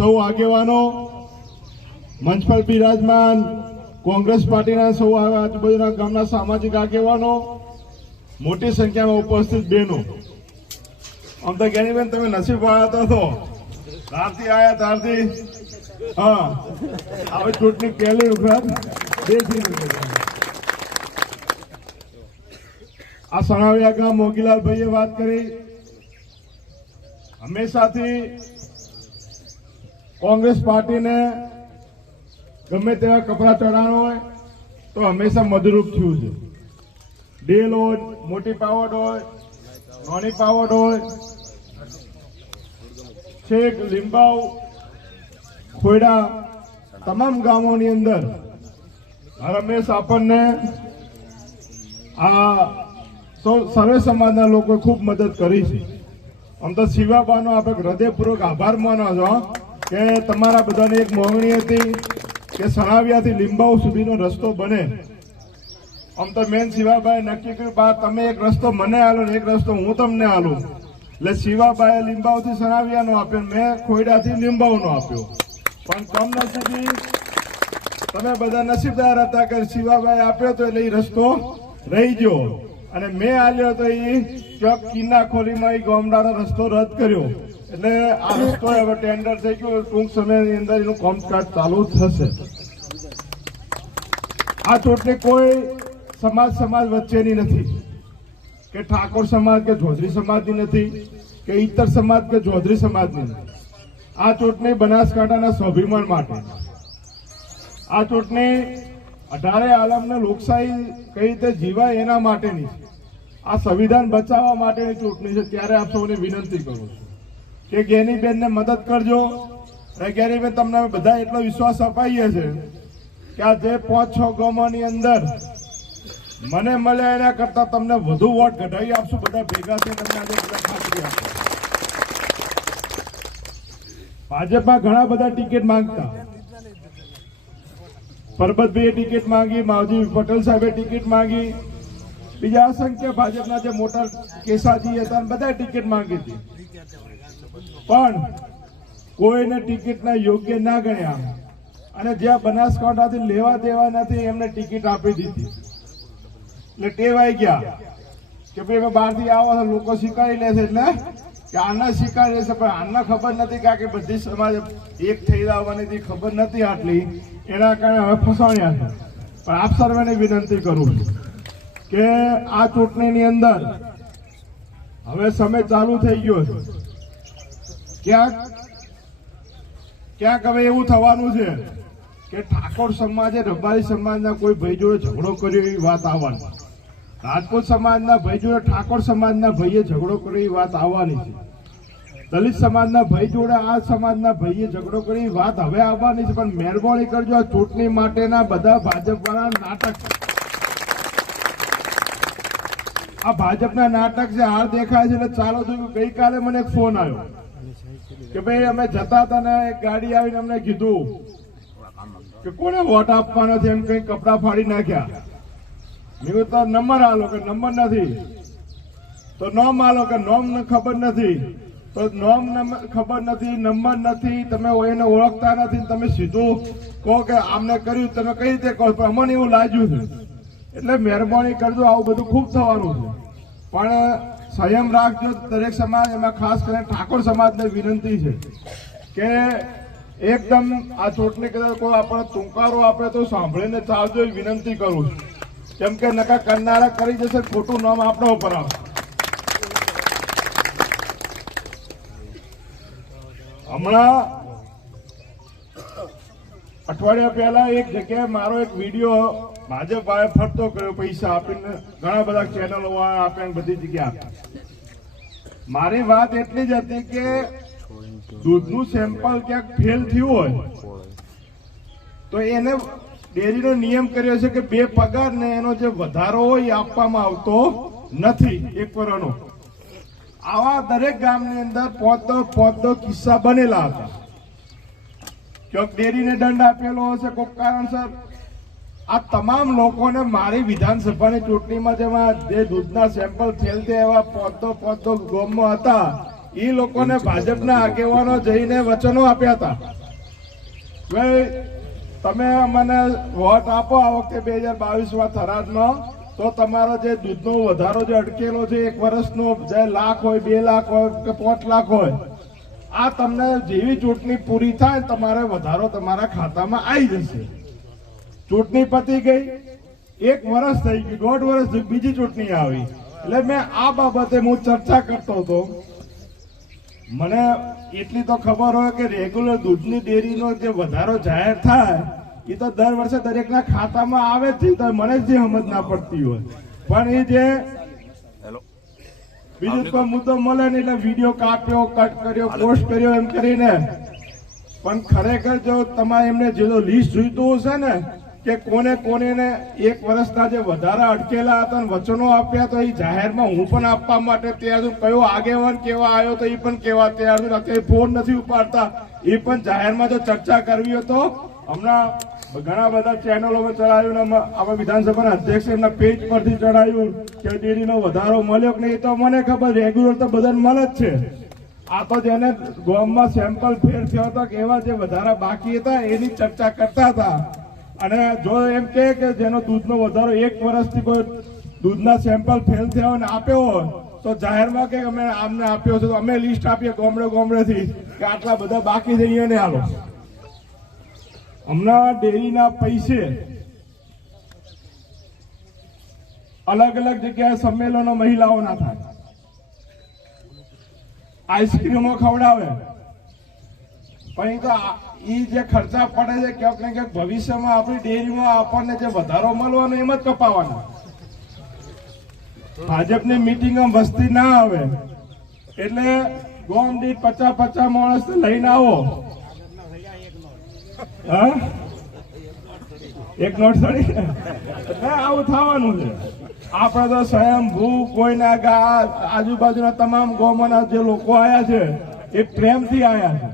સૌ આગેવાનો મંચ પર બિરાજમાન, કોંગ્રેસ પાર્ટીના સૌ આજુબાજુના ગામના સામાજિક આગેવાનો, મોટી સંખ્યામાં ઉપસ્થિત બહેનો આમ તો જ્ઞાનીબેન તમે નસીબ વાળા તો તારથી આયા તારથી હા. હવે ચૂંટણી પહેલી વખત દેશી આ સણાવ્યા ગામ મોગીલાલભાઈએ વાત કરી. હંમેશાથી કોંગ્રેસ પાર્ટીને ગમે તેવા કપડા ચડાવવાનો હોય, તો હંમેશા મદરૂપ થયું છે. ડેલ હોય, મોટી પાવડ હોય, નાની પાવડ હોય છેક લીંબાવ, ખોયડા, તમામ ગામોની અંદર રમેશ આપણને આ સૌ સર્વે સમાજના લોકોએ ખૂબ મદદ કરી છે. આમ તો શિવાબાનો આપણે હૃદયપૂર્વક આભાર માનો છો કે તમારા બધાની એક માંગણી હતી કે સણાવિયાથી લીંબાવ સુધીનો રસ્તો બને. આમ તો મેન શિવાભાઈ નક્કી કર્યું બા તમે એક રસ્તો મને આલો ને એક રસ્તો હું તમને આલું. એટલે શિવાભાઈએ લીંબાવથી સણાવિયાનો આપ્યો મેં ખોયડાથી લીંબાવનો આપ્યો. પણ કમનસીબી તમે બધા નસીબદાર હતા કે શિવાભાઈ આપ્યો તો એટલે એ રસ્તો રહી ગયો. અને મેં આલ્યો તો એ ચોક કિન્ના ખોલીમાં એ ગામડાનો રસ્તો રદ કર્યો. એટલે આ રસ્તો હવે ટેન્ડર થઈ ગયો, ટૂંક સમયની અંદર એનું કોમકાજ ચાલુ થશે. આ ચૂંટણી કોઈ સમાજ સમાજ વચ્ચેની નથી. કે ઠાકોર સમાજ કે જોધરી સમાજની નથી, કે ઇતર સમાજ કે જોધરી સમાજની નથી. આ ચૂંટણી બનાસકાંઠાના સ્વાભિમાન માટે. આ ચૂંટણી અઢારે આલમને લોકશાહી કઈ રીતે જીવાય એના માટેની છે. આ સંવિધાન બચાવવા માટેની ચૂંટણી છે, ત્યારે આપ સૌને વિનંતી કરું છું. કે જ્ઞાનીબેનને મદદ કરજો. અને બેન તમને બધા એટલો વિશ્વાસ અપાઈએ છે કે આ જે પાંચ છ ગામોની અંદર મને મળ્યા એના કરતા તમને વધુ વોટ ઘટાડી આપશું. બધા ભેગા થઈ તમને આજે બધા ખાતરી આપો ભાજપમાં ઘણા બધા ટિકિટ માંગતા. પરબતભાઈએ ટિકિટ માંગી, માવજી પટેલ સાહેબે ટિકિટ માંગી. બીજા અસંખ્ય ભાજપના જે મોટા કેસાજી હતા બધા ટિકિટ માંગી હતી. પણ કોઈને ટિકિટના યોગ્ય ના ગણ્યા અને જ્યાં બનાસકાંઠાથી લેવા દેવા નથી એમને ટિકિટ આપી દીધી. એટલે ટેવાઈ ગયા કે ભાઈ, અમે બહારથી આવો લોકો સ્વીકારી લે છે એટલે કે આના સ્વીકારી લેશે પણ આના ખબર નથી કારણ કે બધી સમાજ એક થઈ આવવાની ખબર નથી આટલી. એના કારણે હવે ફસાણ્યા છે. પણ આપ સર્વેને વિનંતી કરું છું કે આ ચૂંટણીની અંદર હવે સમય ચાલુ થઈ ગયો છે. ક્યાંક ક્યાંક હવે એવું થવાનું છે કે ઠાકોર સમાજે રબારી સમાજના કોઈ ભાઈ જોડે ઝઘડો કર્યો એવી વાત આવવાની. રાજકોટ સમાજના ભાઈ જોડે, ઠાકોર સમાજના ભાઈએ ઝઘડો કર્યો એવી વાત આવવાની છે. દલિત સમાજના ભાઈ જોડે, આ સમાજના ભાઈએ ઝઘડો કર્યો એવી વાત હવે આવવાની છે. પણ મહેરબાની કરજો, આ ચૂંટણી માટેના બધા ભાજપવાળા નાટક આ ભાજપના નાટક છે હાર દેખાય છે. એટલે ચાલો તો ગઈકાલે મને એક ફોન આવ્યો. કે ભાઈ, અમે જતા હતા ને ગાડી આવીને અમને કીધું કે કોને વોટ આપવાનો છે? એમ કઈ કપડા ફાડી નાખ્યા. મેં તો નંબર આલો કે નંબર નથી. તો નોમ આલો કે નોમ ખબર નથી. તો નોમ ખબર નથી, નંબર નથી, તમે એને ઓળખતા નથી તમે સીધું કહો કે આમને કર્યું તમે કઈ રીતે કહો? પણ અમને એવું લાગ્યું છે. એટલે મહેરબાની કરજો, આવું બધું ખૂબ થવાનું છે. પણ સંયમ રાખજો દરેક સમાજ, એમાં ખાસ કરીને ઠાકોર સમાજને વિનંતી છે કે એકદમ આ ચૂંટણી કદાચ કોઈ આપણે ટૂંકારો આપે તો સાંભળીને ચાલજો એ વિનંતી કરું છું. કેમ કે નકા કરનારા કરી જશે ખોટું નામ આપણા ઉપર આવશે હમણાં અઠવાડિયા પહેલા એક જગ્યાએ મારો એક વીડિયો ભાજપ વાળે ફરતો કર્યો પૈસા આપીને ઘણા બધા ચેનલો આપે બધી જગ્યા મારી વાત એટલી જ હતી કે દૂધનું સેમ્પલ ક્યાંક ફેલ થયું હોય, તો એને ડેરીનો નિયમ કર્યો છે કે બે પગાર ને એનો જે વધારો હોય એ આપવામાં આવતો નથી, એક વર્ષનો આવા દરેક ગામની અંદર પોતો પોતો કિસ્સા બનેલા હતા. ક્યાંક ડેરીને દંડ આપેલો હશે કોઈક કારણસર આ તમામ લોકોને મારી વિધાનસભાની ચૂંટણીમાં જેમાં જે દૂધના સેમ્પલ ફેલતે એવા પોતો પોતો ગોમમાં હતા એ લોકોને ભાજપના આગેવાનો જઈને વચનો આપ્યા હતા. ભાઈ તમે મને વોટ આપો આ વખતે બે હજાર બાવીસમાં થરાદમાં તો તમારો જે દૂધનો વધારો જે અટકેલો છે એક વર્ષનો જે લાખ હોય બે લાખ હોય કે પાંચ લાખ હોય આ તમને જેવી ચૂંટણી પૂરી થાય, તમારે વધારો તમારા ખાતામાં આવી જશે. ચૂંટણી પતી ગઈ, એક વર્ષ થઈ ગયું, દોઢ વર્ષ બીજી ચૂંટણી આવી. એટલે મેં આ બાબતે હું ચર્ચા કરતો હતો. મને એટલી તો ખબર હોય કે રેગ્યુલર દૂધની ડેરીનો જે વધારો જાહેર થાય એ તો દર વર્ષે દરેકના ખાતામાં આવે જ તો મને જે સમજ ના પડતી હોય. પણ એ જે બીજું કોઈ મુદ્દો મળે ને એટલે વીડિયો કાપ્યો કટ કર્યો પોસ્ટ કર્યો એમ કરીને. પણ ખરેખર જો તમારે એમને જે લિસ્ટ જોઈતું હશે ને કે કોને કોને એક વર્ષના જે વધારા અટકેલા હતા અને વચનો આપ્યા તો એ જાહેરમાં હું પણ આપવા માટે તૈયાર છું. કયો આગેવાન કેવા આવ્યો તો એ પણ કેવા તૈયાર છું. અત્યારે ફોન નથી ઉપાડતા. એ પણ જાહેરમાં જો ચર્ચા કરવી હોય તો હમણાં ઘણા બધા ચેનલોમાં અમે- અમે વિધાનસભાના અધ્યક્ષ એમના પેજ પરથી ચડાયું કે ડેરીનો વધારો મળ્યો કે નહીં તો મને ખબર રેગ્યુલર તો બધાને મળે જ છે. આ તો જેને ગોમમાં સેમ્પલ ફેર થયો હતો કે એવા જે વધારા બાકી હતા, એની ચર્ચા કરતા હતા. અને જો એમ કે જેનો દૂધનો વધારો એક વર્ષથી કોઈ દૂધના સેમ્પલ ફેલ થયા અને આપ્યો તો જાહેરમાં કે અમે આમને આપ્યો છે, તો અમે લિસ્ટ આપીએ ગોમડે ગોમડેથી કે આટલા બધા બાકી જઈએ ને હાલો. હમણાં ડેરીના પૈસે અલગ અલગ જગ્યાએ સંમેલનો મહિલાઓના થાય. આઈસ્ક્રીમો ખવડાવે. પણ તો ઈ જે ખર્ચા પડે છે, ક્યાંક ને ક્યાંક ભવિષ્યમાં આપણી ડેરીમાં આપણને જે વધારો મળવાનો એમ જ કપાવાનો. ભાજપની મિટિંગમાં વસ્તી ના આવે. એટલે ગોમ દીઠ પચાસ પચાસ માણસ લઈને આવો. હા? એક નોટ સડી આવું થવાનું છે. આપણે તો સ્વયંભૂ કોઈના ગા આજુબાજુના તમામ ગામોના જે લોકો આવ્યા છે, એ પ્રેમથી આવ્યા છે,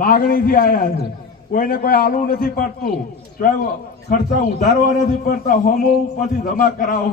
લાગણીથી આવ્યા છે. કોઈને કોઈ આલુ નથી પડતું, કોઈ ખર્ચા ઉધારવા નથી પડતા, હોમો ઉપરથી જમા કરાવો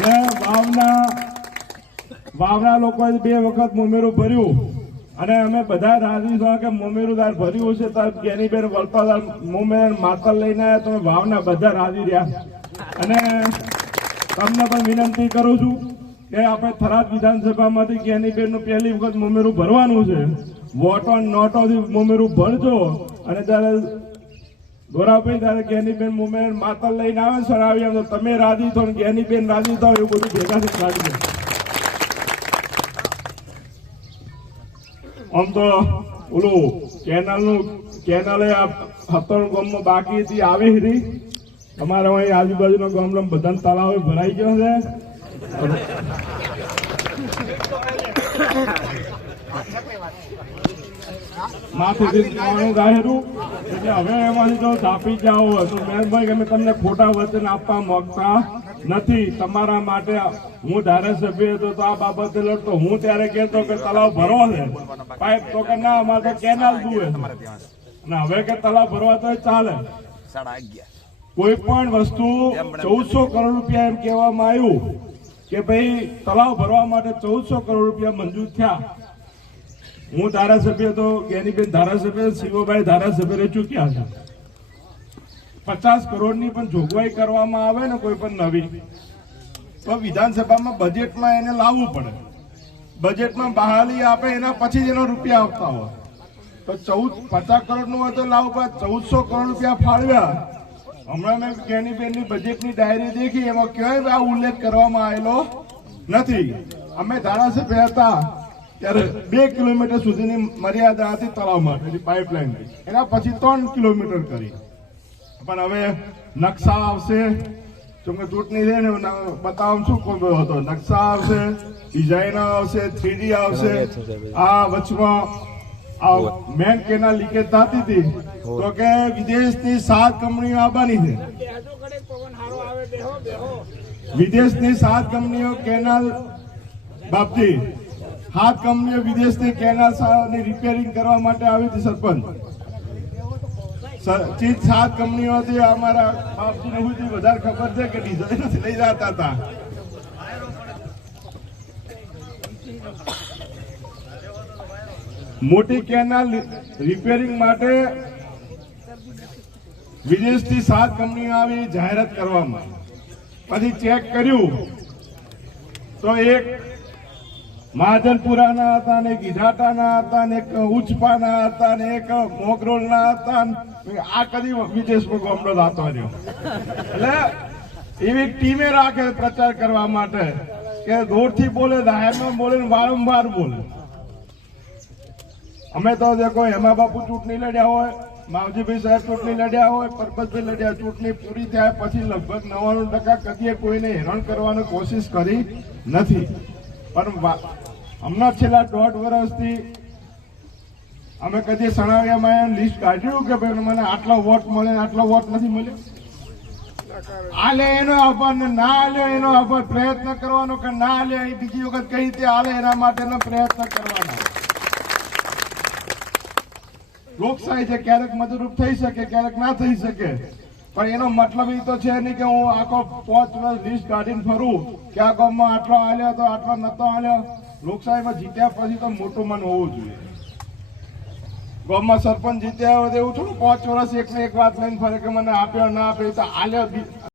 ને વાવના વાવના લોકોએ બે વખત મુમેરું ભર્યું. અને અમે બધા રાજી થયા કે મોમેરું દાર ભર્યું છે, તો કેની બેન વલપાદાર મોમેર માતર લઈને આવ્યા તમે ભાવના બધા રાજી રહ્યા. અને તમને પણ વિનંતી કરું છું કે આપણે થરાદ વિધાનસભામાંથી કેનીબેન બેનનું પહેલી વખત મોમેરું ભરવાનું છે. વોટ ઓન નોટોથી મોમેરું ભરજો. અને ત્યારે ગોરાભાઈ તારે જ્ઞાનીબેન મુમેર માતર લઈને આવે સર આવ્યા તો તમે રાજી થો ને બેન રાજી થાવ, એવું બધું ભેગા થઈ આમ તો ઓલું કેનાલનું કેનાલે આ હતણ ગામમાં બાકી હતી, આવી હતી. અમારે અહીં આજુબાજુના ગામડા બધા તળાવ ભરાઈ ગયો છે. માથું નાનું ગાહેરું હવે એમાંથી તો તાપી જાઓ. તો મહેશભાઈ અમે તમને ખોટા વચન આપવા માંગતા. નથી, તમારા માટે હું ધારાસભ્ય હતો, તો આ બાબતે લડતો. હું ત્યારે કહેતો કે તલાવ ભરો છે. પાઇપ તો કે ના, અમારે તો કેનાલ જુએ. અને હવે કે તલાવ ભરવા તો ચાલે. કોઈ પણ વસ્તુ ચૌદસો કરોડ રૂપિયા એમ કહેવામાં આવ્યું કે ભાઈ, તલાવ ભરવા માટે ચૌદસો કરોડ રૂપિયા મંજૂર થયા. હું ધારાસભ્ય તો જ્ઞાનીબેન ધારાસભ્ય, શિવભાઈ ધારાસભ્ય ચૂક્યા છે પચાસ કરોડની પણ જોગવાઈ કરવામાં આવે ને કોઈ પણ નવી, તો વિધાનસભામાં બજેટમાં એને લાવવું પડે. બજેટમાં બહાલી આપે, એના પછી જ એનો રૂપિયા આવતા હોય. તો ચૌદ, પચાસ કરોડનું હોય તો લાવવું પડે ચૌદસો કરોડ રૂપિયા ફાળવ્યા. હમણાં મેં કેનીબેનની બજેટની ડાયરી દેખી, એમાં ક્યાંય આ ઉલ્લેખ કરવામાં આવેલો નથી. અમે ધારાસભ્ય હતા, ત્યારે બે કિલોમીટર સુધીની મર્યાદા હતી તળાવ પાઇપલાઇન એના પછી ત્રણ કિલોમીટર કરી. પણ હવે નકશા આવશે. કે ચૂંટણી છે ને બતાવું શું કોઈ હતો. નકશા આવશે ડિઝાઇન આવશે થ્રીડી આવશે. આ વચમાં આ મેન કેનાલ લીકેજ થતી હતી. તો કે વિદેશની સાત કંપનીઓ આવવાની છે. વિદેશની સાત કંપનીઓ કેનાલ બાપતી સાત કંપનીઓ વિદેશની કેનાલની રિપેરિંગ કરવા માટે આવી હતી સરપંચ. સર- ચીજ સાત કંપનીઓથી અમારા બાપજીને સુધી વધારે ખબર છે કે ડિઝાઇન લઈ જતા હતા મોટી કેનાલ રિપેરિંગ માટે વિદેશથી સાત કંપનીઓ આવી જાહેરાત કરવામાં. પછી ચેક કર્યું. તો એક મહાજનપુરાના હતા ને ઇઢાટાના હતા ને એક ઉચપાના હતા ને એક મોગરોલના હતા આ કદી વિદેશમાં ગામડો લાતો રહ્યો. એટલે એવી ટીમે રાખે પ્રચાર કરવા માટે કે દૂરથી બોલે, જાહેરમાં બોલે ને વારંવાર બોલે. અમે તો દેખો હેમા બાપુ ચૂંટણી લડ્યા હોય, માવજીભાઈ સાહેબ ચૂંટણી લડ્યા હોય, પરબતભાઈ લડ્યા, ચૂંટણી પૂરી થાય પછી લગભગ નવ્વાણું ટકા કદીએ કોઈને હેરાન કરવાની કોશિશ કરી નથી. પણ હમણાં છેલ્લા દોઢ વર્ષથી અમે કદી સણાવ્યામાં લિસ્ટ કાઢ્યું કે ભાઈ મને આટલા વોટ મળે, આટલા વોટ નથી મળ્યો? આલે એનો આભાર ને ના આલે એનો આભાર પ્રયત્ન કરવાનો કે ના આલે? બીજી વખત કઈ રીતે આલે એના માટેનો પ્રયત્ન કરવાનો? લોકશાહી છે, ક્યારેક મદદરૂપ થઈ શકે, ક્યારેક ના થઈ શકે. પણ એનો મતલબ એ તો છે નહીં કે હું આખો પાંચ વર્ષ લિસ્ટ કાઢીને ફરું કે આ ગામમાં આટલો આલ્યો તો આટલો નતો આલ્યો. લોકશાહીમાં જીત્યા પછી તો મોટું મન હોવું જોઈએ. ગામમાં સરપંચ જીત્યા હોય એવું થોડું પાંચ વર્ષ એક ને એક વાત લઈને ફરે કે મને આપ્યો, ના આપ્યો તો આલ્યો